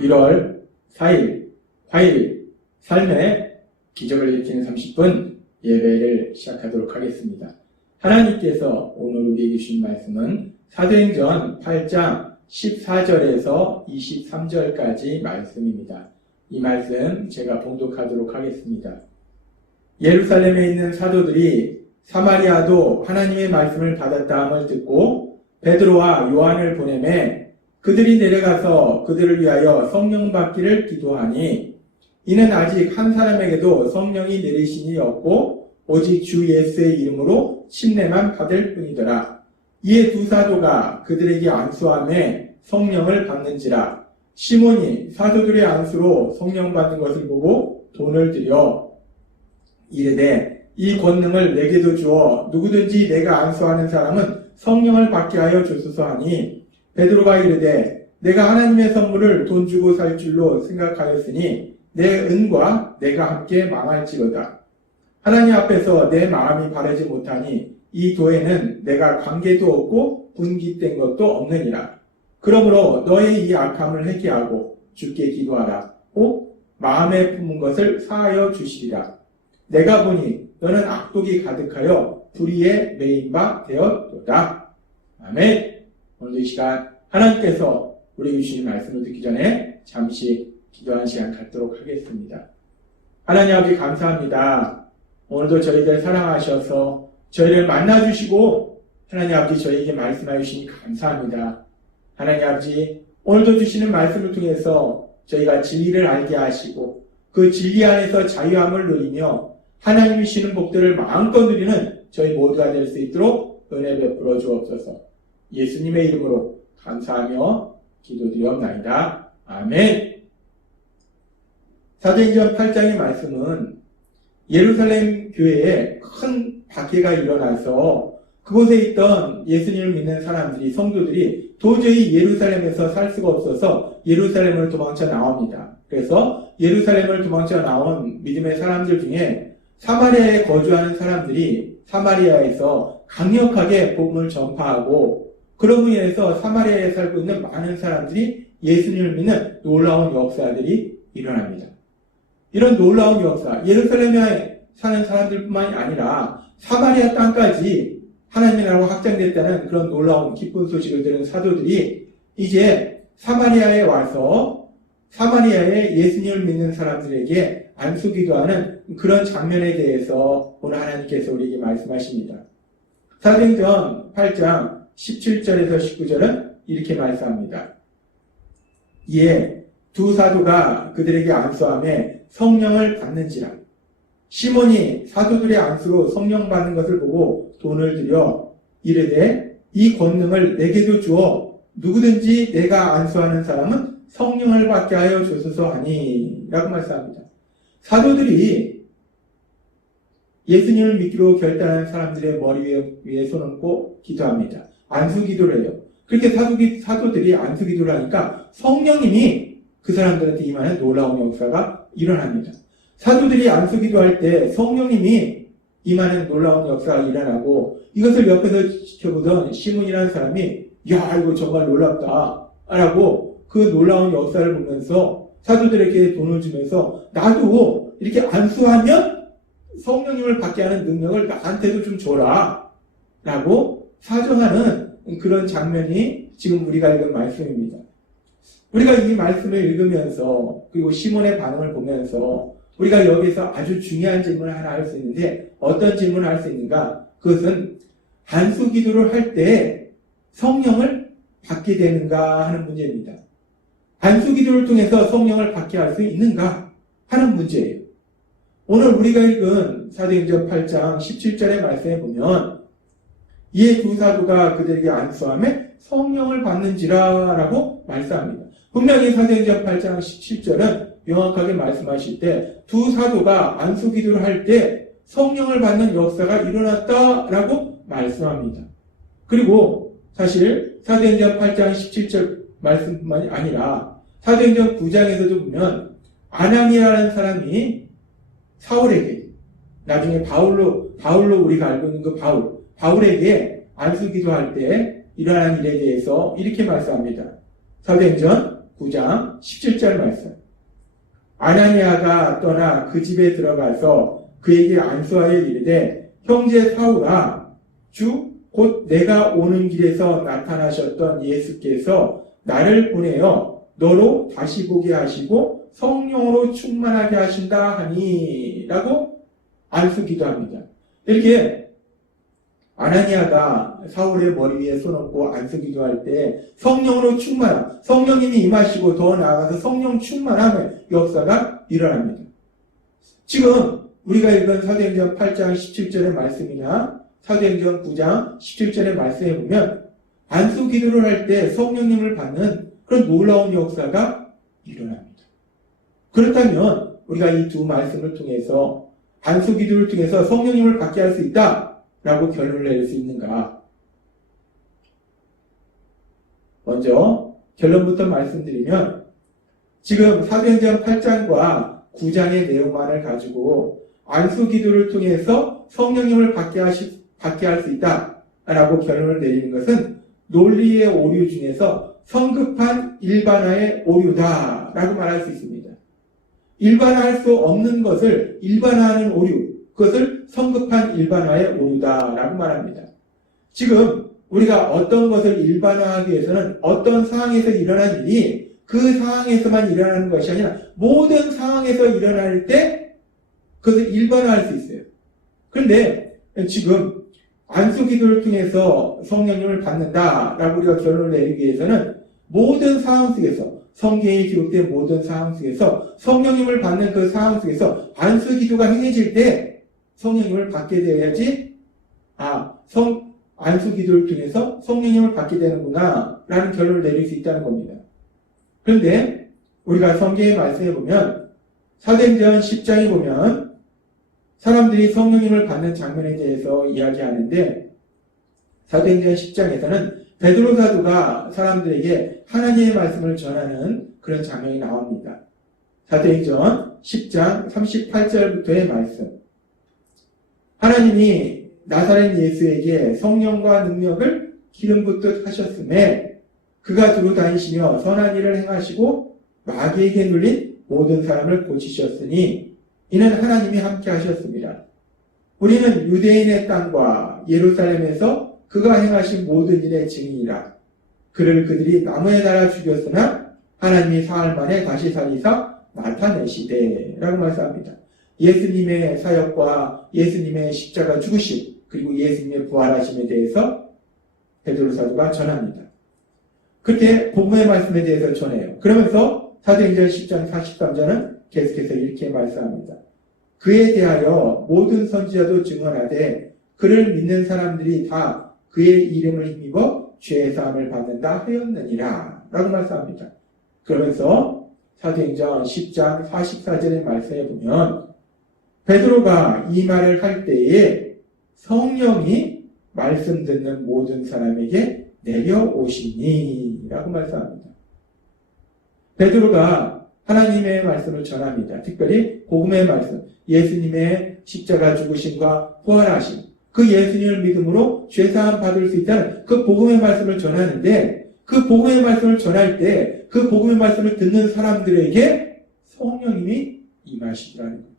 1월 4일 화요일 삶의 기적을 일으키는 30분 예배를 시작하도록 하겠습니다. 하나님께서 오늘 우리에게 주신 말씀은 사도행전 8장 14절에서 23절까지 말씀입니다. 이 말씀 제가 봉독하도록 하겠습니다. 예루살렘에 있는 사도들이 사마리아도 하나님의 말씀을 받았다함을 듣고 베드로와 요한을 보내매 그들이 내려가서 그들을 위하여 성령 받기를 기도하니 이는 아직 한 사람에게도 성령이 내리심이 없고 오직 주 예수의 이름으로 침례만 받을 뿐이더라. 이에 두 사도가 그들에게 안수하매 성령을 받는지라. 시몬이 사도들의 안수로 성령 받는 것을 보고 돈을 들여 이르되 이 권능을 내게도 주어 누구든지 내가 안수하는 사람은 성령을 받게 하여 주소서 하니 베드로가 이르되 내가 하나님의 선물을 돈 주고 살 줄로 생각하였으니 내 은과 내가 함께 망할지로다. 하나님 앞에서 내 마음이 바르지 못하니 이 도에는 내가 관계도 없고 분깃된 것도 없느니라. 그러므로 너의 이 악함을 회개하고 주께 기도하라. 오 마음에 품은 것을 사하여 주시리라. 내가 보니 너는 악독이 가득하여 불의에 매인 바 되었도다. 아멘. 오늘도 이 시간 하나님께서 우리에게 주신 말씀을 듣기 전에 잠시 기도하는 시간 갖도록 하겠습니다. 하나님 아버지 감사합니다. 오늘도 저희들 사랑하셔서 저희를 만나주시고 하나님 아버지 저희에게 말씀하여 주시니 감사합니다. 하나님 아버지 오늘도 주시는 말씀을 통해서 저희가 진리를 알게 하시고 그 진리 안에서 자유함을 누리며 하나님이 주시는 복들을 마음껏 누리는 저희 모두가 될 수 있도록 은혜 베풀어 주옵소서. 예수님의 이름으로 감사하며 기도드리옵나이다. 아멘. 사도행전 8장의 말씀은 예루살렘 교회에 큰 박해가 일어나서 그곳에 있던 예수님을 믿는 사람들이 성도들이 도저히 예루살렘에서 살 수가 없어서 예루살렘을 도망쳐 나옵니다. 그래서 예루살렘을 도망쳐 나온 믿음의 사람들 중에 사마리아에 거주하는 사람들이 사마리아에서 강력하게 복음을 전파하고 그로 인해서 사마리아에 살고 있는 많은 사람들이 예수님을 믿는 놀라운 역사들이 일어납니다. 이런 놀라운 역사, 예루살렘에 사는 사람들뿐만이 아니라 사마리아 땅까지 하나님의 나라가 확장됐다는 그런 놀라운 기쁜 소식을 들은 사도들이 이제 사마리아에 와서 사마리아의 예수님을 믿는 사람들에게 안수기도하는 그런 장면에 대해서 오늘 하나님께서 우리에게 말씀하십니다. 사도행전 8장 17절에서 19절은 이렇게 말씀합니다. 이에 두 사도가 그들에게 안수하며 성령을 받는지라. 시몬이 사도들의 안수로 성령 받는 것을 보고 돈을 들여 이르되 이 권능을 내게도 주어 누구든지 내가 안수하는 사람은 성령을 받게 하여 주소서 하니 라고 말씀합니다. 사도들이 예수님을 믿기로 결단한 사람들의 머리 위에 손을 얹고 기도합니다. 안수 기도를 해요. 그렇게 사도들이 안수 기도를 하니까 성령님이 그 사람들한테 임하는 놀라운 역사가 일어납니다. 사도들이 안수 기도할 때 성령님이 임하는 놀라운 역사가 일어나고 이것을 옆에서 지켜보던 시몬이라는 사람이 야 이거 정말 놀랍다 라고 그 놀라운 역사를 보면서 사도들에게 돈을 주면서 나도 이렇게 안수하면 성령님을 받게 하는 능력을 나한테도 좀 줘라 라고 사정하는 그런 장면이 지금 우리가 읽은 말씀입니다. 우리가 이 말씀을 읽으면서 그리고 시몬의 반응을 보면서 우리가 여기서 아주 중요한 질문을 하나 할 수 있는데 어떤 질문을 할 수 있는가? 그것은 안수 기도를 할 때 성령을 받게 되는가 하는 문제입니다. 안수 기도를 통해서 성령을 받게 할 수 있는가 하는 문제예요. 오늘 우리가 읽은 사도행전 8장 17절의 말씀에 보면 이에 두 사도가 그들에게 안수하며 성령을 받는지라 라고 말씀합니다. 분명히 사도행전 8장 17절은 명확하게 말씀하실 때 두 사도가 안수 기도를 할 때 성령을 받는 역사가 일어났다라고 말씀합니다. 그리고 사실 사도행전 8장 17절 말씀뿐만이 아니라 사도행전 9장에서도 보면 아나니아라는 사람이 사울에게 나중에 바울로 우리가 알고 있는 그 바울에게 안수 기도할 때 일어난 일에 대해서 이렇게 말씀합니다. 사도행전 9장 17절 말씀. 아나니아가 떠나 그 집에 들어가서 그에게 안수하여 이르되 형제 사울아 주 곧 내가 오는 길에서 나타나셨던 예수께서 나를 보내어 너로 다시 보게 하시고 성령으로 충만하게 하신다 하니 라고 안수 기도합니다. 이렇게 아나니아가 사울의 머리 위에 손 얹고 안수 기도할 때 성령으로 충만함, 성령님이 임하시고 더 나아가서 성령 충만함의 역사가 일어납니다. 지금 우리가 읽은 사도행전 8장 17절의 말씀이나 사도행전 9장 17절의 말씀에 보면 안수 기도를 할 때 성령님을 받는 그런 놀라운 역사가 일어납니다. 그렇다면 우리가 이 두 말씀을 통해서 안수 기도를 통해서 성령님을 받게 할 수 있다라고 결론을 내릴 수 있는가? 먼저 결론부터 말씀드리면 지금 사도행전 8장과 9장의 내용만을 가지고 안수 기도를 통해서 성령님을 받게 할 수 있다라고 결론을 내리는 것은 논리의 오류 중에서 성급한 일반화의 오류다라고 말할 수 있습니다. 일반화할 수 없는 것을 일반화하는 오류, 그것을 성급한 일반화의 오류다라고 말합니다. 지금 우리가 어떤 것을 일반화하기 위해서는 어떤 상황에서 일어난 일이 그 상황에서만 일어나는 것이 아니라 모든 상황에서 일어날 때 그것을 일반화할 수 있어요. 그런데 지금 안수 기도를 통해서 성령님을 받는다라고 우리가 결론을 내리기 위해서는 모든 상황 속에서 성경에 기록된 모든 상황 속에서 성령님을 받는 그 상황 속에서 안수 기도가 행해질 때 성령님을 받게 되어야지 안수 기도를 통해서 성령님을 받게 되는구나 라는 결론을 내릴 수 있다는 겁니다. 그런데 우리가 성경의 말씀에 보면 사도행전 10장에 보면 사람들이 성령님을 받는 장면에 대해서 이야기하는데 사도행전 10장에서는 베드로 사도가 사람들에게 하나님의 말씀을 전하는 그런 장면이 나옵니다. 사도행전 10장 38절부터의 말씀. 하나님이 나사렛 예수에게 성령과 능력을 기름 붓듯 하셨음에 그가 두루 다니시며 선한 일을 행하시고 마귀에게 눌린 모든 사람을 고치셨으니 이는 하나님이 함께 하셨습니다. 우리는 유대인의 땅과 예루살렘에서 그가 행하신 모든 일의 증인이라. 그를 그들이 나무에 달아 죽였으나 하나님이 사흘 만에 다시 살리사 나타내시되 라고 말씀합니다. 예수님의 사역과 예수님의 십자가 죽으심 그리고 예수님의 부활하심에 대해서 베드로 사도가 전합니다. 그렇게 복음의 말씀에 대해서 전해요. 그러면서 사도행전 10장 43절은 계속해서 이렇게 말씀합니다. 그에 대하여 모든 선지자도 증언하되 그를 믿는 사람들이 다 그의 이름을 힘입어 죄의 사함을 받는다 하였느니라 라고 말씀합니다. 그러면서 사도행전 10장 44절의 말씀에 보면 베드로가 이 말을 할 때에 성령이 말씀 듣는 모든 사람에게 내려오시니 라고 말씀합니다. 베드로가 하나님의 말씀을 전합니다. 특별히 복음의 말씀, 예수님의 십자가 죽으심과 부활하심, 그 예수님을 믿음으로 죄사함 받을 수 있다는 그 복음의 말씀을 전하는데 그 복음의 말씀을 전할 때 그 복음의 말씀을 듣는 사람들에게 성령님이 임하시더라는 거예요.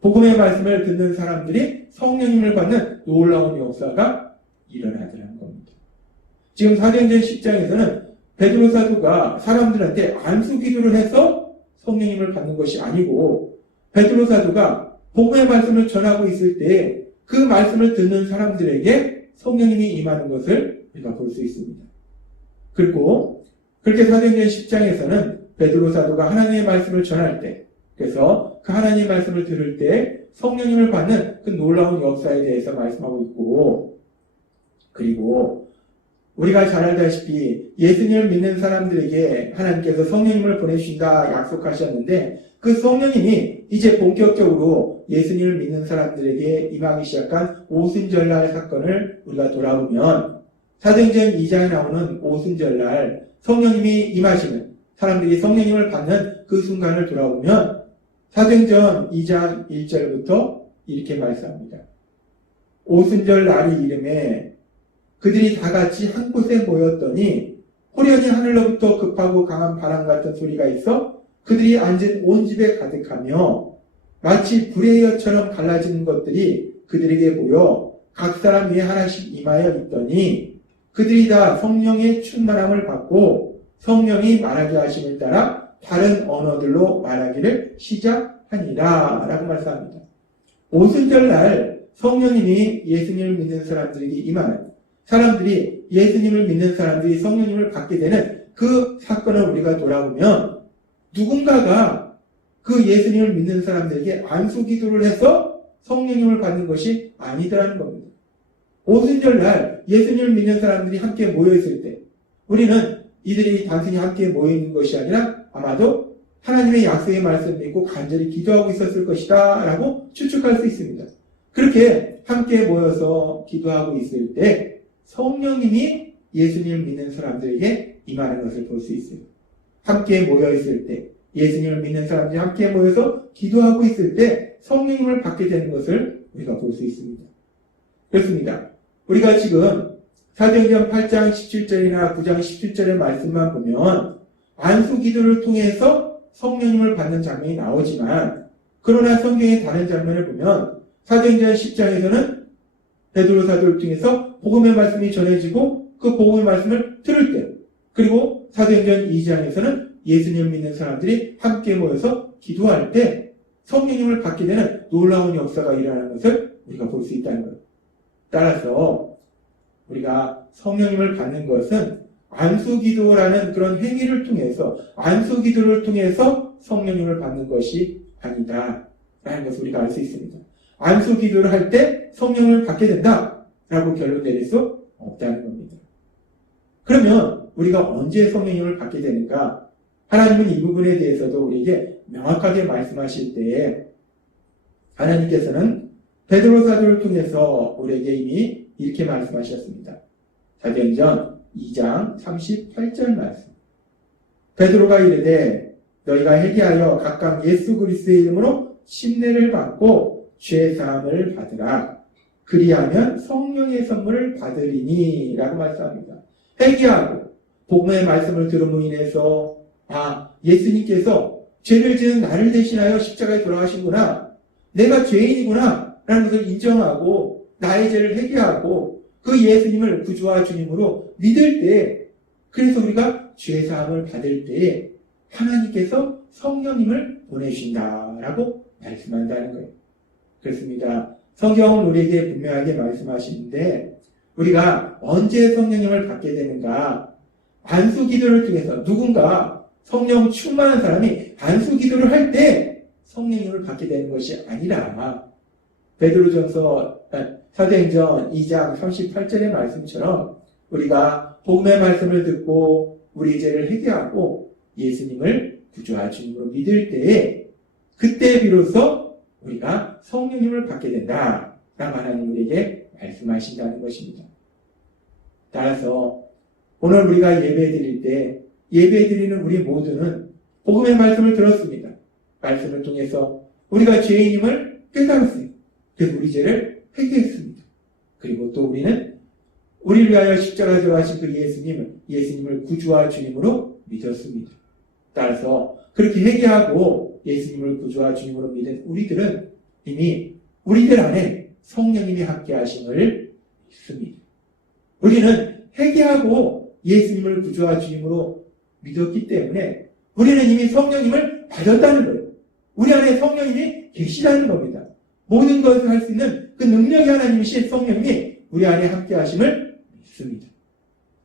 복음의 말씀을 듣는 사람들이 성령님을 받는 놀라운 역사가 일어나더라는 겁니다. 지금 사도행전 10장에서는 베드로 사도가 사람들한테 안수 기도를 해서 성령님을 받는 것이 아니고 베드로 사도가 복음의 말씀을 전하고 있을 때 그 말씀을 듣는 사람들에게 성령님이 임하는 것을 우리가 볼 수 있습니다. 그리고 그렇게 사도행전 10장에서는 베드로 사도가 하나님의 말씀을 전할 때 그래서 그 하나님의 말씀을 들을 때 성령님을 받는 그 놀라운 역사에 대해서 말씀하고 있고 그리고 우리가 잘 알다시피 예수님을 믿는 사람들에게 하나님께서 성령님을 보내주신다 약속하셨는데 그 성령님이 이제 본격적으로 예수님을 믿는 사람들에게 임하기 시작한 오순절날 사건을 우리가 돌아보면 사도행전 2장에 나오는 오순절날 성령님이 임하시는 사람들이 성령님을 받는 그 순간을 돌아보면 사도행전 2장 1절부터 이렇게 말씀합니다. 오순절 날이 이름에 그들이 다 같이 한 곳에 모였더니 호련히 하늘로부터 급하고 강한 바람 같은 소리가 있어 그들이 앉은 온 집에 가득하며 마치 불의 여처럼 갈라지는 것들이 그들에게 보여 각 사람 위에 하나씩 임하여 있더니 그들이 다 성령의 충만함을 받고 성령이 말하게 하심을 따라 다른 언어들로 말하기를 시작하니라 라고 말씀합니다. 오순절날 성령님이 예수님을 믿는 사람들에게 임하는 사람들이 예수님을 믿는 사람들이 성령님을 받게 되는 그 사건을 우리가 돌아보면 누군가가 그 예수님을 믿는 사람들에게 안수기도를 해서 성령님을 받는 것이 아니더라는 겁니다. 오순절날 예수님을 믿는 사람들이 함께 모여있을 때 우리는 이들이 단순히 함께 모여있는 것이 아니라 아마도 하나님의 약속의 말씀을 믿고 간절히 기도하고 있었을 것이다 라고 추측할 수 있습니다. 그렇게 함께 모여서 기도하고 있을 때 성령님이 예수님을 믿는 사람들에게 임하는 것을 볼 수 있어요. 함께 모여있을 때 예수님을 믿는 사람들이 함께 모여서 기도하고 있을 때 성령님을 받게 되는 것을 우리가 볼 수 있습니다. 그렇습니다. 우리가 지금 사도행전 8장 17절이나 9장 17절의 말씀만 보면 안수기도를 통해서 성령님을 받는 장면이 나오지만 그러나 성경의 다른 장면을 보면 사도행전 10장에서는 베드로 사도를 통해서 복음의 말씀이 전해지고 그 복음의 말씀을 들을 때 그리고 사도행전 2장에서는 예수님을 믿는 사람들이 함께 모여서 기도할 때 성령님을 받게 되는 놀라운 역사가 일어나는 것을 우리가 볼 수 있다는 것. 따라서 우리가 성령님을 받는 것은 안수기도라는 그런 행위를 통해서 안수기도를 통해서 성령님을 받는 것이 아니다 라는 것을 우리가 알 수 있습니다. 안수기도를 할 때 성령을 받게 된다 라고 결론 내릴 수 없다는 겁니다. 그러면 우리가 언제 성령님을 받게 되는가? 하나님은 이 부분에 대해서도 우리에게 명확하게 말씀하실 때에 하나님께서는 베드로 사도를 통해서 우리에게 이미 이렇게 말씀하셨습니다. 사도행전 2장 38절 말씀. 베드로가 이르되 너희가 회개하여 각각 예수 그리스도의 이름으로 침례를 받고 죄 사함을 받으라. 그리하면 성령의 선물을 받으리니 라고 말씀합니다. 회개하고 복음의 말씀을 들음으로 인해서 예수님께서 죄를 지은 나를 대신하여 십자가에 돌아가신구나. 내가 죄인이구나 라는 것을 인정하고 나의 죄를 회개하고 그 예수님을 구주와 주님으로 믿을 때 그래서 우리가 죄사함을 받을 때에 하나님께서 성령님을 보내신다라고 말씀한다는 거예요. 그렇습니다. 성경은 우리에게 분명하게 말씀하시는데 우리가 언제 성령님을 받게 되는가? 안수기도를 통해서 누군가 성령 충만한 사람이 안수기도를 할 때 성령님을 받게 되는 것이 아니라 베드로전서 사도행전 2장 38절의 말씀처럼 우리가 복음의 말씀을 듣고 우리 죄를 회개하고 예수님을 구주와 주님으로 믿을 때에 그때 비로소 우리가 성령님을 받게 된다 라고 하나님 우리에게 말씀하신다는 것입니다. 따라서 오늘 우리가 예배 드릴 때 예배 드리는 우리 모두는 복음의 말씀을 들었습니다. 말씀을 통해서 우리가 죄인임을 깨달았어요. 그래서 우리 죄를 회개했습니다. 그리고 또 우리는 우리를 위하여 십자가에 돌아가신 그 예수님을 구주와 주님으로 믿었습니다. 따라서 그렇게 회개하고 예수님을 구주와 주님으로 믿은 우리들은 이미 우리들 안에 성령님이 함께 하심을 믿습니다. 우리는 회개하고 예수님을 구주와 주님으로 믿었기 때문에 우리는 이미 성령님을 받았다는 거예요. 우리 안에 성령님이 계시다는 겁니다. 모든 것을 할 수 있는 그 능력이 하나님이신 성령님이 우리 안에 함께 하심을 믿습니다.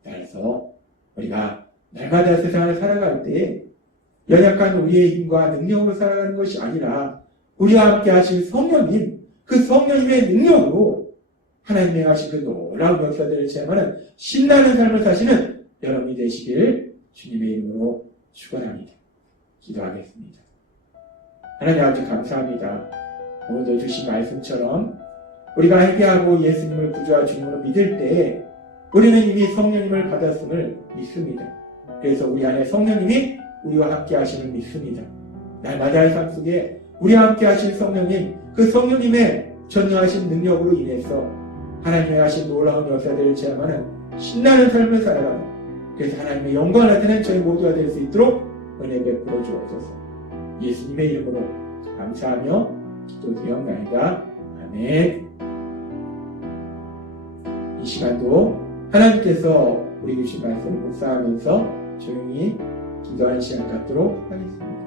따라서 우리가 날마다 세상을 살아갈 때 연약한 우리의 힘과 능력으로 살아가는 것이 아니라 우리와 함께 하실 성령님, 그 성령님의 능력으로 하나님의 하신 그 놀라운 역사들을 체험하는 신나는 삶을 사시는 여러분이 되시길 주님의 이름으로 축원합니다. 기도하겠습니다. 하나님 아버지 감사합니다. 오늘도 주신 말씀처럼 우리가 회개하고 예수님을 구주와 주님으로 믿을 때 우리는 이미 성령님을 받았음을 믿습니다. 그래서 우리 안에 성령님이 우리와 함께 하심을 믿습니다. 날마다의 삶 속에 우리와 함께 하신 성령님, 그 성령님의 전능하신 능력으로 인해서 하나님의 하신 놀라운 역사들을 체험하는 신나는 삶을 살아가는 그래서 하나님의 영광을 나타내는 저희 모두가 될 수 있도록 은혜 베풀어 주옵소서. 예수님의 이름으로 감사하며 기도드리옵나이다. 아멘. 이 시간도 하나님께서 우리 주신 말씀을 묵상하면서 조용히 기도하는 시간 갖도록 하겠습니다.